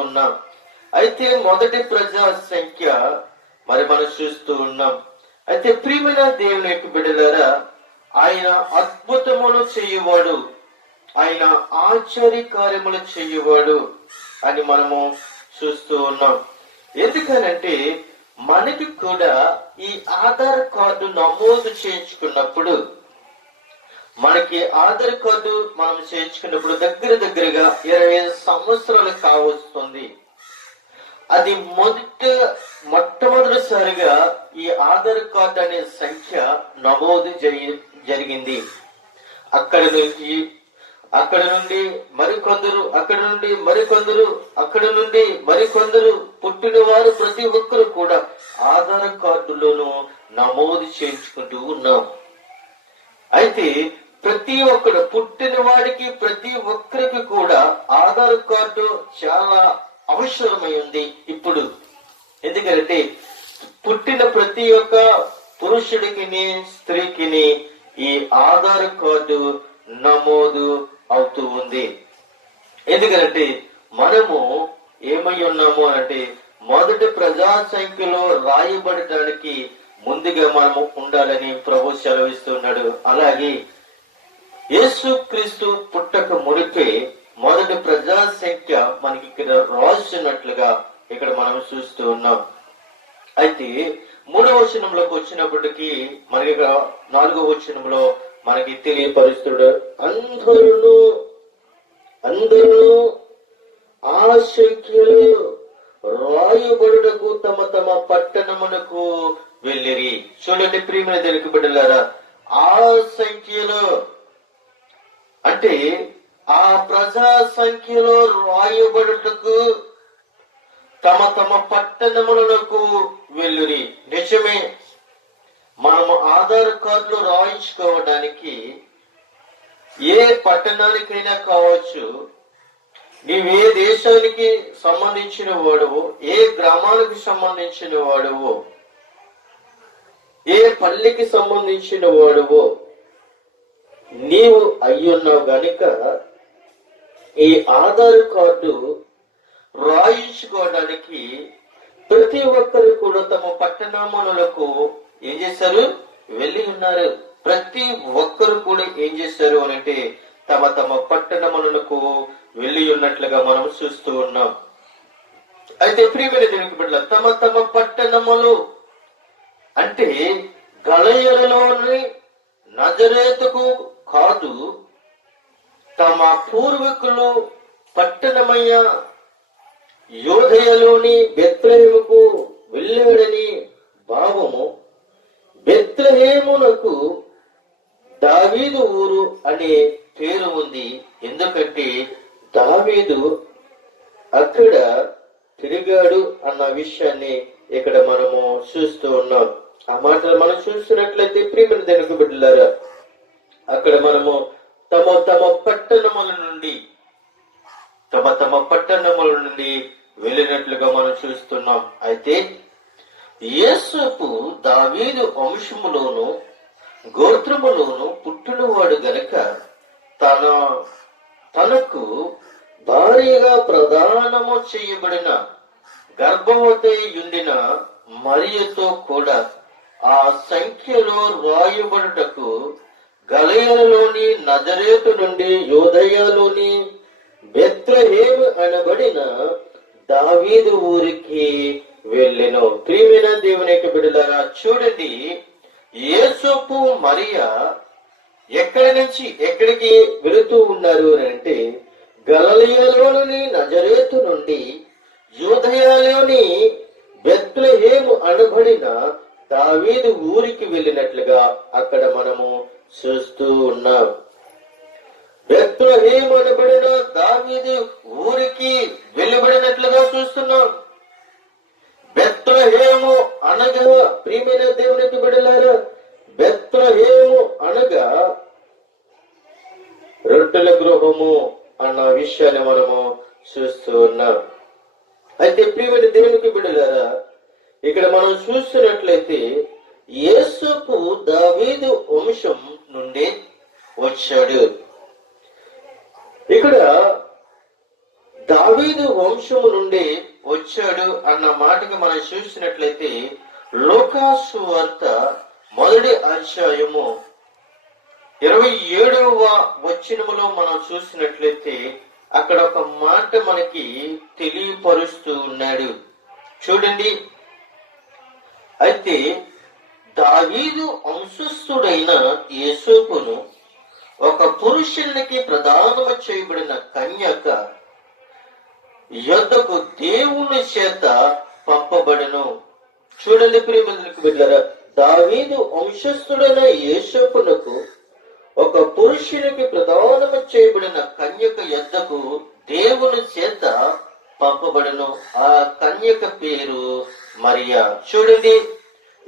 ఉన్నాం. అయితే మొదటి ప్రజా సంఖ్య మరి మనం చూస్తూ ఉన్నాం. అయితే ప్రియమైన దేవుని యొక్క బిడ్డలారా ఆయన అద్భుతములు చేయువాడు ఆయన ఆశ్చర్య కార్యములు చేయువాడు అని మనము చూస్తూ ఉన్నాం. ఎందుకనంటే మనకి కూడా ఈ ఆధార్ కార్డు నమోదు చేయించుకున్నప్పుడు మనకి ఆధార్ కార్డు మనం చేయించుకున్నప్పుడు దగ్గర దగ్గరగా ఇరవై ఐదు సంవత్సరాలు కావస్తుంది. అది మొదట మొట్టమొదటిసారిగా ఈ ఆధార్ కార్డు అనే సంఖ్య నమోదు జరిగి జరిగింది. అక్కడ నుంచి అక్కడ నుండి మరికొందరు అక్కడ నుండి మరికొందరు అక్కడ నుండి మరికొందరు పుట్టిన వారు ప్రతి ఒక్కరు కూడా ఆధార్ కార్డులోనూ నమోదు చేయించుకుంటూ ఉన్నాం. అయితే ప్రతి ఒక్కరు పుట్టిన వాడికి ప్రతి ఒక్కరికి కూడా ఆధార్ కార్డు చాలా అవసరమై ఉంది ఇప్పుడు. ఎందుకంటే పుట్టిన ప్రతి ఒక్క పురుషుడికి స్త్రీకి ఈ ఆధార్ కార్డు నమోదు అవుతూ ఉంది. ఎందుకంటే మనము ఏమై ఉన్నాము అంటే మొదటి ప్రజా సంఖ్యలో రాయబడటానికి ముందుగా మనము ఉండాలని ప్రభు సెలవిస్తున్నాడు. అలాగే యేసు క్రీస్తు పుట్టక ముడిపే మొదటి ప్రజా సంఖ్య మనకి ఇక్కడ రాసినట్లుగా ఇక్కడ మనం చూస్తూ ఉన్నాం. అయితే మూడవ వచనంలోకి వచ్చినప్పటికీ మనకి ఇక్కడ నాలుగవ వచనంలో మనకి తెలియపరుస్తుడు అందరూ అందరూ ఆ సంఖ్యలో రాయబడుటకు తమ తమ పట్టణమునకు వెళ్ళిరి. చూడండి ప్రియమైన తెలుగు బిడ్డలారా ఆ సంఖ్యలో అంటే ఆ ప్రజా సంఖ్యలో రాయబడుటకు తమ తమ పట్టణములకు వెళ్ళుని. నిజమే. మనము ఆధార్ కార్డులు రాయించుకోవడానికి ఏ పట్టణానికైనా కావచ్చు నీవు ఏ దేశానికి సంబంధించిన వాడువో ఏ గ్రామానికి సంబంధించిన వాడువో ఏ పల్లికి సంబంధించిన వాడువో నీవు అయ్యున్నావు గనుక ఈ ఆధార్ కార్డు రాయించుకోవడానికి ప్రతి ఒక్కరు కూడా తమ పట్టణములకు ఏం చేశారు? వెళ్ళి ఉన్నారు. ప్రతి ఒక్కరు కూడా ఏం చేశారు అని అంటే తమ తమ పట్టణములకు వెళ్ళి ఉన్నట్లుగా మనం చూస్తూ ఉన్నాం. అయితే ప్రియమైన దేవునికి బిడ్డల తమ తమ పట్టణములు అంటే గలయలలోని నజరేతుకు కాదు తమ పూర్వీకులు పట్టణమయ్య యోధయలోని బెత్లహేముకు వెళ్ళాడని భావము. బెత్లహేమునకు దావీదు ఊరు అనే పేరు ఉంది. ఎందుకంటే దావీదు అక్కడ తిరిగాడు అన్న విషయాన్ని ఇక్కడ మనము చూస్తూ ఉన్నాం. ఆ మాటలు మనం చూస్తున్నట్లయితే ప్రియమైన దేనికి బిడ్డలారా అక్కడ మనము తమ తమ పట్టణముల నుండి తమ తమ పట్టణముల నుండి వెళ్ళినట్లుగా మనం చూస్తున్నాం. అయితే యేసుపు దావీదు వంశములోను గోత్రములోను పుట్టినవాడు గనక తన తనకు భారీగా ప్రదానము చేయబడిన గర్భవతి ఉండిన మరియతో కూడా ఆ సంఖ్యలో రాయబడుటకు గలయలలోని నజరేతు నుండి యోదయలోని బెత్లహేము అనబడిన దావీదు ఊరికి వెళ్ళెను. ప్రియమైన దేవుని యొక్క బిడ్డలారా చూడండి. ఏసొప్పు మరియా ఎక్కడి నుంచి ఎక్కడికి వెళుతూ ఉన్నారు అని అంటే గలలియలోని నజరేతు నుండి యూదయాలోని బెత్లహేము అనబడిన దావీదు ఊరికి వెళ్ళినట్లుగా అక్కడ మనము చూస్తూ ఉన్నాం. బెత్లహేము అనబడిన దావీదు ఊరికి వెళ్ళబడినట్లుగా చూస్తున్నాం. బెత్లహేము అనగా ప్రియమైన దేవునికి బిడలారా బెత్లహేము అనగా రొట్టెల గృహము అన్న విషయాన్ని మనము చూస్తూ ఉన్నాం. అయితే ప్రియమైన దేవునికి బిడలారా ఇక్కడ మనం చూస్తున్నట్లయితే యేసుకు దావీదు వంశం నుండి వచ్చాడు. ఇక్కడ దావీదు వంశము నుండి వచ్చాడు అన్న మాటకి మనం చూసినట్లయితే లోకాసు వార్త మొదటి అధ్యాయము ఇరవై ఏడవ వచ్చినములో మనం చూసినట్లయితే అక్కడ ఒక మాట మనకి తెలియపరుస్తూ ఉన్నాడు. చూడండి. అయితే దావీదు వంశస్థుడైన యేసుకును ఒక పురుషునికి ప్రధానము చేయబడిన కన్యక యొద్దకు దేవుని చేత పంపబడను. చూడండి ప్రియమందులకు వెళ్ళారా దావీదు వంశస్థుడైన యేసోపునకు ఒక పురుషునికి ప్రధానము చేయబడిన కన్యక యొద్దకు దేవుని చేత పంపబడను. ఆ కన్యక పేరు మరియా. చూడండి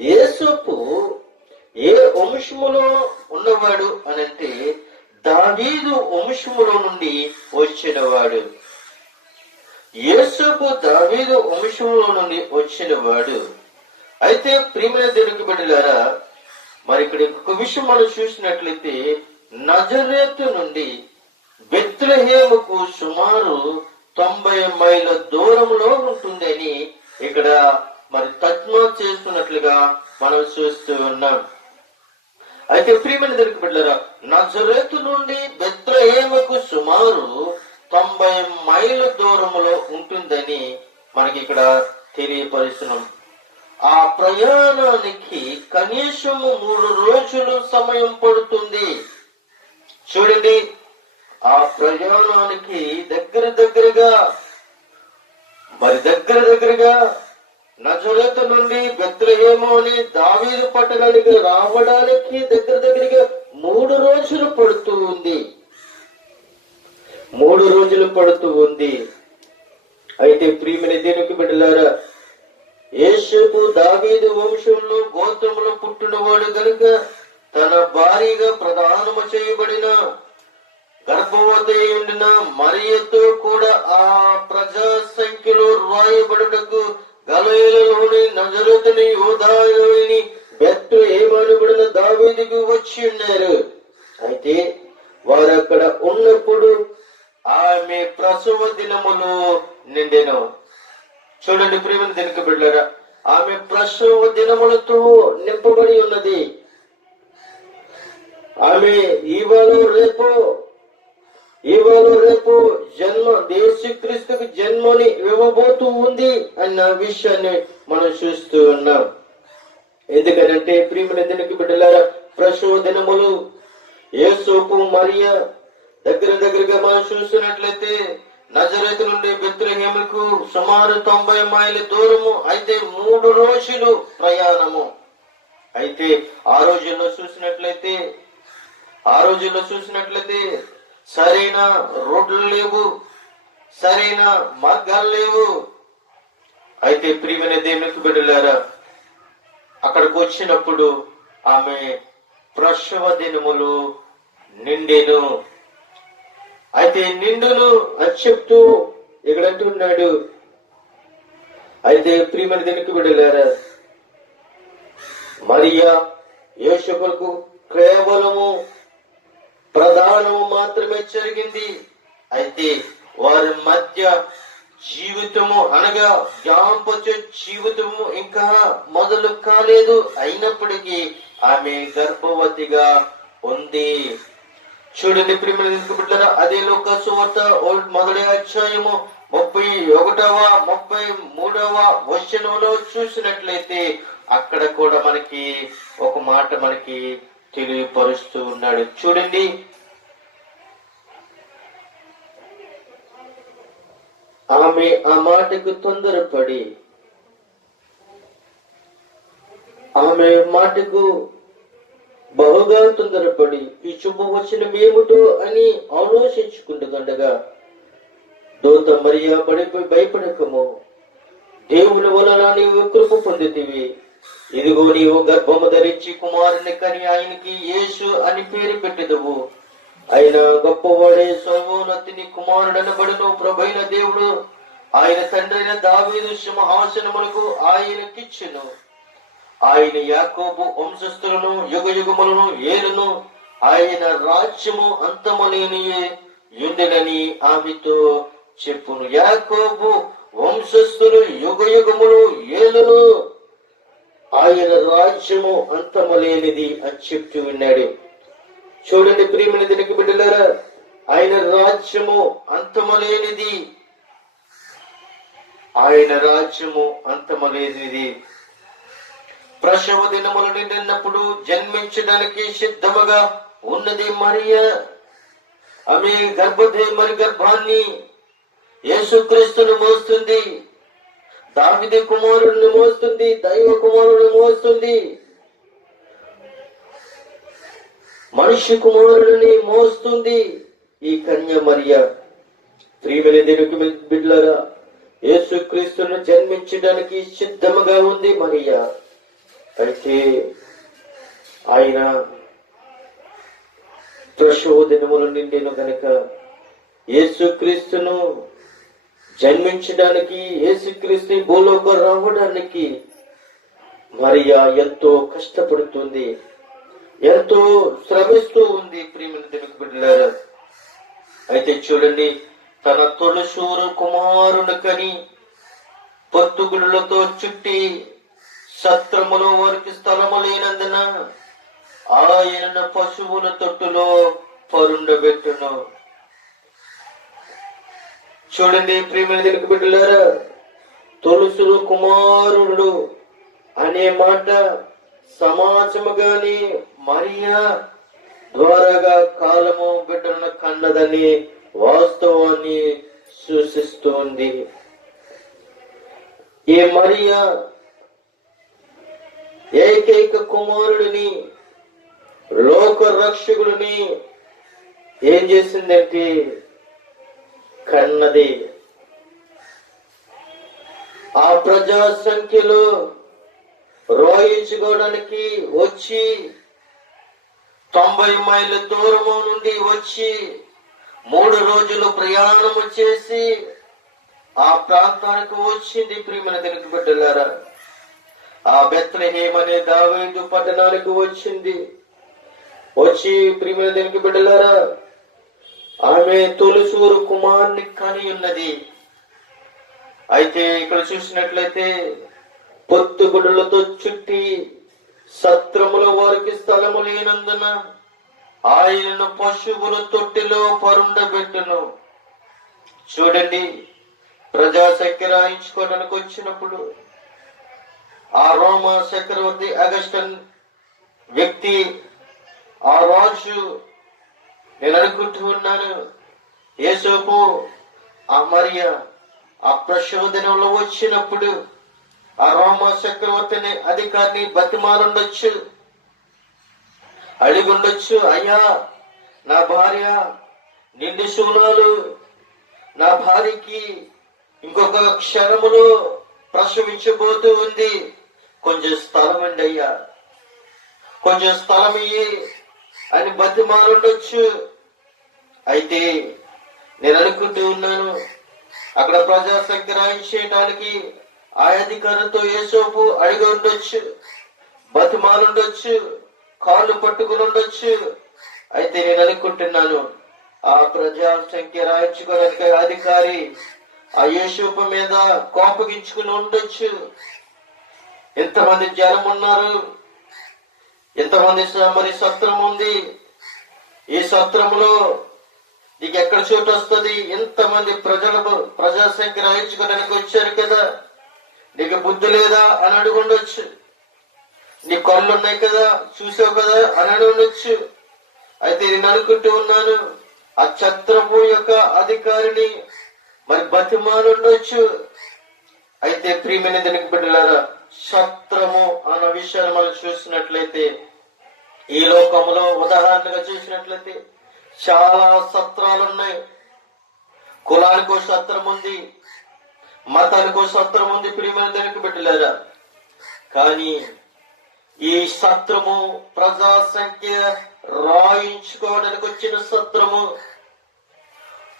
యేసోపు ఏ వంశములో ఉన్నవాడు అనంటే దావీదు వంశములో నుండి వచ్చినవాడు. యేసుకు దావీదు వంశంలో నుండి వచ్చినవాడు. అయితే ప్రియమైన దేవునికి బిడ్డలారా మరి ఇక్కడ ఒక విషయం మనం చూసినట్లయితే నజరేతు నుండి బెత్లహేముకు సుమారు తొంభై మైళ్ళ దూరంలో ఉంటుందని ఇక్కడ మరి తజ్మా చేస్తున్నట్లుగా మనం చూస్తూ ఉన్నాం. అయితే ప్రియమైన దగ్గరికి బిడ్డలారా నజరేతు నుండి బెత్లహేముకు సుమారు తొంభై మైళ్ళ దూరంలో ఉంటుందని మనకి ఇక్కడ తెలియపరుస్తున్నాం. ఆ ప్రయాణానికి కనీసము మూడు రోజులు సమయం పడుతుంది. చూడండి ఆ ప్రయాణానికి దగ్గర దగ్గరగా మరి దగ్గర దగ్గరగా నజరేత నుండి బెత్లహేము అని దావీదు పట్టణానికి రావడానికి దగ్గర దగ్గరగా మూడు రోజులు పడుతూ ఉంది. మూడు రోజులు పడుతూ ఉంది. అయితే ప్రియమైన దేనికి బిడ్డలారా యేసుకు దావీదు వంశంలో గోత్రములో పుట్టినవాడు గనుక తన భారీగా ప్రధానము చేయబడిన గర్భవతి ఉండిన మరియతో కూడా ఆ ప్రజా సంఖ్యలో రాయబడుటకు గలయలలోని నజరతుని యోధాయుని బెత్తు ఏమనుబడిన దావేదికి వచ్చి ఉన్నారు అయితే వారు అక్కడ ఉన్నప్పుడు ఆమె ప్రసవ దినములు నిండెను. చూడండి ప్రేమను దీనికి ఆమె ప్రసవ దినములతో నింపబడి ఉన్నది. ఆమె ఇవాళ రేపు ఇవాళ రేపు జన్మ దేశక్రీస్తుకు జన్మని ఇవ్వబోతూ ఉంది అన్న విషయాన్ని మనం చూస్తూ ఉన్నాం. ఎందుకనంటే ప్రియమైన దినకి బిడ్డలారా ప్రసవ దినములు యేసోపు మరియ దగ్గర దగ్గరగా మనం చూస్తున్నట్లయితే నజరేతు నుండి బెత్రహేమకు సుమారు తొంభై మైళ్ళ దూరము అయితే మూడు రోజులు ప్రయాణము. అయితే ఆ రోజుల్లో చూసినట్లయితే ఆ రోజుల్లో చూసినట్లయితే సరైన రోడ్లు లేవు సరైన మార్గాలు లేవు. అయితే ప్రియమైన దేవునికి బిడ్డలారా అక్కడికి వచ్చినప్పుడు ఆమె ప్రసవ దినములు నిండెను. అయితే నిండును అని చెప్తూ ఇక్కడ అంటున్నాడు. అయితే ప్రియమైన దేనికి బిడ్డలారా మరియా యోషకులకు కేవలము జరిగింది అయితే వారి మధ్య జీవితము అనగా దాంపత్య జీవితము ఇంకా మొదలు కాలేదు. అయినప్పటికీ ఆమె గర్భవతిగా ఉంది. చూడండి ప్రియమైన అదే లోక సువార్త మొదటి అధ్యాయము ముప్పై ఒకటవ ముప్పై మూడవ వచనంలో చూసినట్లయితే అక్కడ కూడా మనకి ఒక మాట మనకి తెలియపరుస్తూ ఉన్నాడు. చూడండి ఆమె ఆ మాటకు తొందరపడి. ఆమె మాటకు బహుగా తొందరపడి ఈ శుభవచనం ఏమిటో అని ఆలోచించుకుంటుండగా దూత మరియా పడిపోయి భయపడకము. దేవుని వలన నీవు కృప పొందితివి. ఇదిగో నీవు గర్భము ధరించి కుమారుని కని ఆయనకి యేసు అని పేరు పెట్టెదవు. ఆయన గొప్పవాడే సోమోన్నతిని కుమారుడనబడును ప్రభైన దేవుడు. ఆయన తండ్రైన దావీదు సింహాసనములకు ఆయనకిచ్చెను. ఆయన యాకోబు వంశస్థులను యుగ యుగములను ఏలును. ఆయన రాజ్యము అంతమలేనియే యుండెనని ఆమెతో చెప్పును. యాకోబు వంశస్థులు యుగ యుగములు ఏలును. ఆయన రాజ్యము అంతమలేనిది అని చెప్తూ విన్నాడు చూడండి ప్రియమని దినకి బిడ్డలారా ఆయన రాజ్యము అంతమలేనిది. ఆయన రాజ్యము అంతమలేనిది. ప్రసవ దినములు నిండినప్పుడు జన్మించడానికి సిద్ధముగా ఉన్నది మరియ. ఆమె గర్భదే మరి గర్భాన్ని యేసుక్రీస్తును మోస్తుంది. దావిది కుమారుడిని మోస్తుంది దైవ కుమారుడిని మోస్తుంది. మనిషి కుమారుడిని మోస్తుంది ఈ కన్య మరియ. ప్రియమైన దేవునికి బిడ్డలారా యేసుక్రీస్తును జన్మించడానికి సిద్ధముగా ఉంది మరియ. అయితే ఆయన ప్రసవ దినములు నిండిన గనక యేసుక్రీస్తును జన్మించడానికి యేసుక్రీస్తు భూలోకం రావడానికి మరియా ఎంతో కష్టపడుతుంది. ఎంతో శ్రమిస్తూ ఉంది ప్రియమైన దేవునికి బిడ్డలారా. అయితే చూడండి తన తొలసూరు కుమారుని కని పొత్తుగుడులతో చుట్టి సత్రములో వారికి స్థలము లేనందున ఆయన పశువుల తొట్టులో పరుండబెట్టును. చూడండి ప్రియమైన దేవునికి బిడ్డలారా తొలుసులు కుమారుడు అనే మాట సమాజము గాని మరియా ద్వారాగా కాలము బిడ్డలను కన్నదని వాస్తవాన్ని సూచిస్తోంది. ఈ మరియా ఏకైక కుమారుడిని లోక రక్షకుడిని ఏం చేసిందంటే కన్నది. ఆ ప్రజా సంఖ్యలో రోయించుకోవడానికి వచ్చి తొంభై మైళ్ళ దూరము నుండి వచ్చి మూడు రోజులు ప్రయాణము చేసి ఆ ప్రాంతానికి వచ్చింది ప్రియమైన తెలుగు బిడ్డలారా. ఆ బెత్రహేమనే అనే పట్టణానికి వచ్చింది. వచ్చి ప్రియమైన తెలుగు బిడ్డలారా ఆమె తొలిసూరు కుమార్ని కని ఉన్నది. అయితే ఇక్కడ చూసినట్లయితే పొత్తుగుడులతో చుట్టి సత్రముల వారికి స్థలము లేనందున ఆయనను పశువుల తొట్టిలో పరుండబెట్టును. చూడండి ప్రజా చక్కెర వచ్చినప్పుడు ఆ రోమ చక్రవర్తి అగస్టన్ వ్యక్తి ఆ రాజు నేను అనుకుంటూ ఉన్నాను ఏసోపు ఆ మరియ ఆ ప్రశోధనంలో వచ్చినప్పుడు ఆ రోమ చక్రవర్తిని అధికారిని బతిమాలుండొచ్చు. అడిగుండొచ్చు అయ్యా నా భార్య నిండు శూలాలు నా భార్యకి ఇంకొక క్షణములో ప్రసవించబోతూ ఉంది. కొంచెం స్థలం అండి అయ్యా. కొంచెం స్థలం ఇయ్యి అని బతిమాలుండొచ్చు. అయితే నేను అనుకుంటూ ఉన్నాను అక్కడ ప్రజా సంఖ్య రాయించేయడానికి ఆ అధికారంతో ఏసోపు అడిగి ఉండొచ్చు బతిమాలుండొచ్చు కాళ్ళు పట్టుకుని ఉండొచ్చు అయితే నేను అనుకుంటున్నాను ఆ ప్రజా సంఖ్య రాయించుకోవడానికి అధికారి ఆ యేసూపు మీద కోపగించుకుని ఉండొచ్చు. ఎంతమంది జనం ఉన్నారు ఎంతమంది మరి సత్రం ఉంది ఈ సత్రంలో నీకు ఎక్కడ చోటు వస్తుంది ఎంతమంది ప్రజలు ప్రజా సంఖ్య రాయించుకోవడానికి వచ్చారు కదా. నీకు బుద్ధి లేదా అని అడుగుండొచ్చు నీ కళ్ళు ఉన్నాయి కదా చూసావు కదా అని అడుగుండొచ్చు అయితే నేను అనుకుంటూ ఉన్నాను ఆ చత్రపు యొక్క అధికారిని మరి బతిమాలుండొచ్చు అయితే ప్రియమైన దీనికి బిడ్డలారా సత్రము అన్న విషయాన్ని మనం చూసినట్లయితే ఈ లోకంలో ఉదాహరణగా చూసినట్లయితే చాలా సత్రాలు ఉన్నాయి. కులానికి సత్రం ఉంది మతానికో సత్రం ఉంది ప్రియమైన దానికి పెట్టలేరా కానీ ఈ సత్రము ప్రజా సంఖ్య రాయించుకోవడానికి వచ్చిన సత్రము.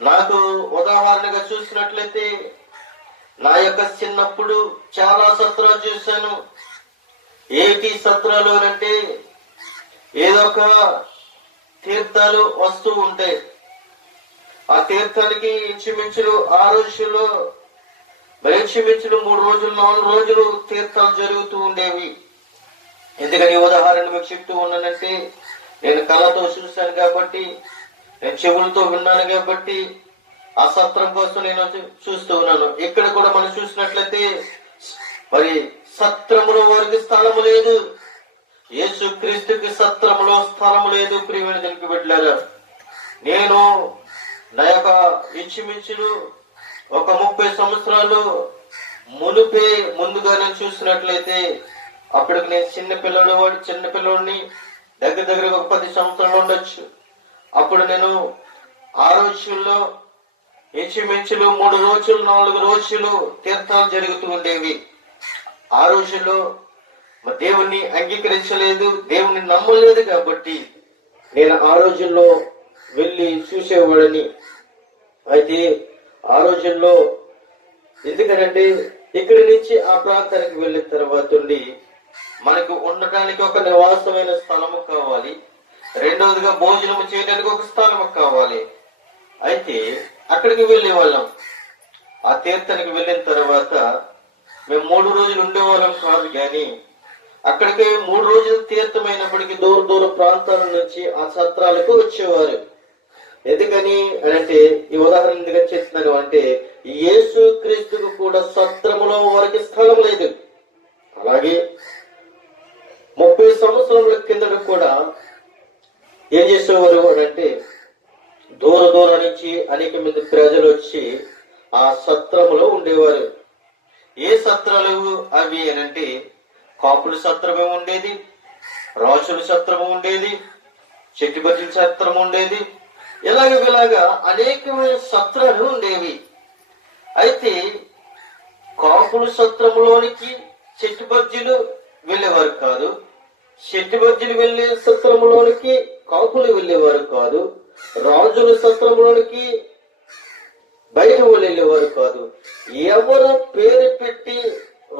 నాకు ఉదాహరణగా చూసినట్లయితే నా యొక్క చిన్నప్పుడు చాలా సత్రాలు చూశాను. ఏటి సత్రాలు అంటే ఏదో ఒక తీర్థాలు వస్తూ ఉంటాయి. ఆ తీర్థానికి ఇంచుమించులు ఆ రోజుల్లో ఇంచుమించులు మూడు రోజులు నాలుగు రోజులు తీర్థాలు జరుగుతూ ఉండేవి. ఎందుకని ఉదాహరణ మీకు చెప్తూ ఉన్నానంటే నేను కళతో చూశాను కాబట్టి నేను చెవులతో విన్నాను కాబట్టి ఆ సత్రం కోసం నేను చూస్తూ ఉన్నాను. ఇక్కడ కూడా మనం చూసినట్లయితే మరి సత్రములో వారికి స్థలము లేదు. యేసు క్రీస్తుకి సత్రములో స్థలము లేదు ప్రియమైన తెలిపి పెట్టారు నేను నా యొక్క ఇంచుమించులు ఒక ముప్పై సంవత్సరాలు మునిపే ముందుగా నేను చూసినట్లయితే అప్పటికి నేను చిన్న పిల్లడు వాడు చిన్న పిల్లోడిని దగ్గర దగ్గర ఒక పది సంవత్సరాలు ఉండొచ్చు. అప్పుడు నేను ఆ రోజుల్లో ఇంచుమించులు మూడు రోజులు నాలుగు రోజులు తీర్థాలు జరుగుతూ ఉండేవి. ఆ రోజుల్లో దేవుణ్ణి అంగీకరించలేదు దేవుణ్ణి నమ్మలేదు కాబట్టి నేను ఆ రోజుల్లో వెళ్ళి చూసేవాడిని. అయితే ఆ రోజుల్లో ఎందుకంటే ఇక్కడి నుంచి ఆ ప్రాంతానికి వెళ్ళిన తర్వాత ఉండి మనకు ఉండటానికి ఒక నివాసమైన స్థలము కావాలి. రెండవదిగా భోజనం చేయడానికి ఒక స్థలం కావాలి. అయితే అక్కడికి వెళ్ళే వాళ్ళం. ఆ తీర్థానికి వెళ్ళిన తర్వాత మేము మూడు రోజులు ఉండేవాళ్ళం కాదు కానీ అక్కడికి మూడు రోజులు తీర్థమైనప్పటికీ దూర దూర ప్రాంతాల నుంచి ఆ సత్రాలకు వచ్చేవారు. ఎందుకని అని అంటే ఈ ఉదాహరణ ఎందుకని చేస్తున్నాను అంటే యేసు క్రీస్తుకు కూడా సత్రములో వారికి స్థలం లేదు. అలాగే ముప్పై సంవత్సరముల కిందట కూడా ఏం చేసేవారు అని అంటే దూర దూర నుంచి అనేక మంది ప్రజలు వచ్చి ఆ సత్రములో ఉండేవారు. ఏ సత్రాలు అవి అనంటే కాపుల సత్రమే ఉండేది రాజుల సత్రము ఉండేది చెట్టుబజ్జల సత్రం ఉండేది ఇలాగలాగా అనేకమైన సత్రాలు ఉండేవి. అయితే కాపులు సత్రములోనికి చెట్టుబజ్జీలు వెళ్ళేవారు కాదు. చెట్టుబజ్జీలు వెళ్ళే సత్రములోనికి కాపులు వెళ్ళేవారు కాదు. రాజుల సత్రములోనికి బయట వాళ్ళు వెళ్ళేవారు కాదు. ఎవరు పేరు పెట్టి